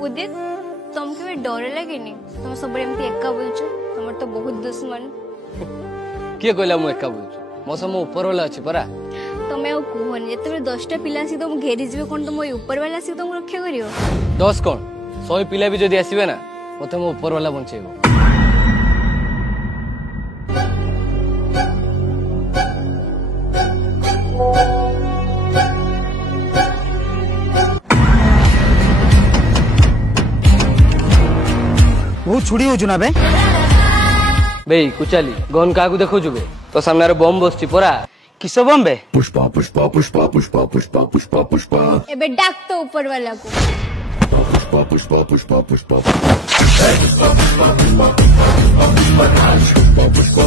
उदित तुमको भी डर लगे तुम सब एमती एका बोलছো तुम तो बहुत दुश्मन किए कहला मु एका बोलछु मो सब मो ऊपर वाला अछि परा तमे आ कहनी जते 10टा पिला सी तुम घेरी जीवे कोन तुम ऊपर वाला सी तुम रक्षा करियो 10 कोन 100 पिला भी जदी आसीबे ना मते मो ऊपर वाला बंचेबो बहुत छुड़ी हो जुना बे कुचाली गन का देखो जुबे तो सामने बम बसची परा किस बम बे पुष्पा पुष्पा पुष्पा पुष्पा पुष्पा पुष्पा पुष्पा एबे डाक तो ऊपर वाला को पुष्पा पुष्पा पुष्पा पुष्पा पुष्पा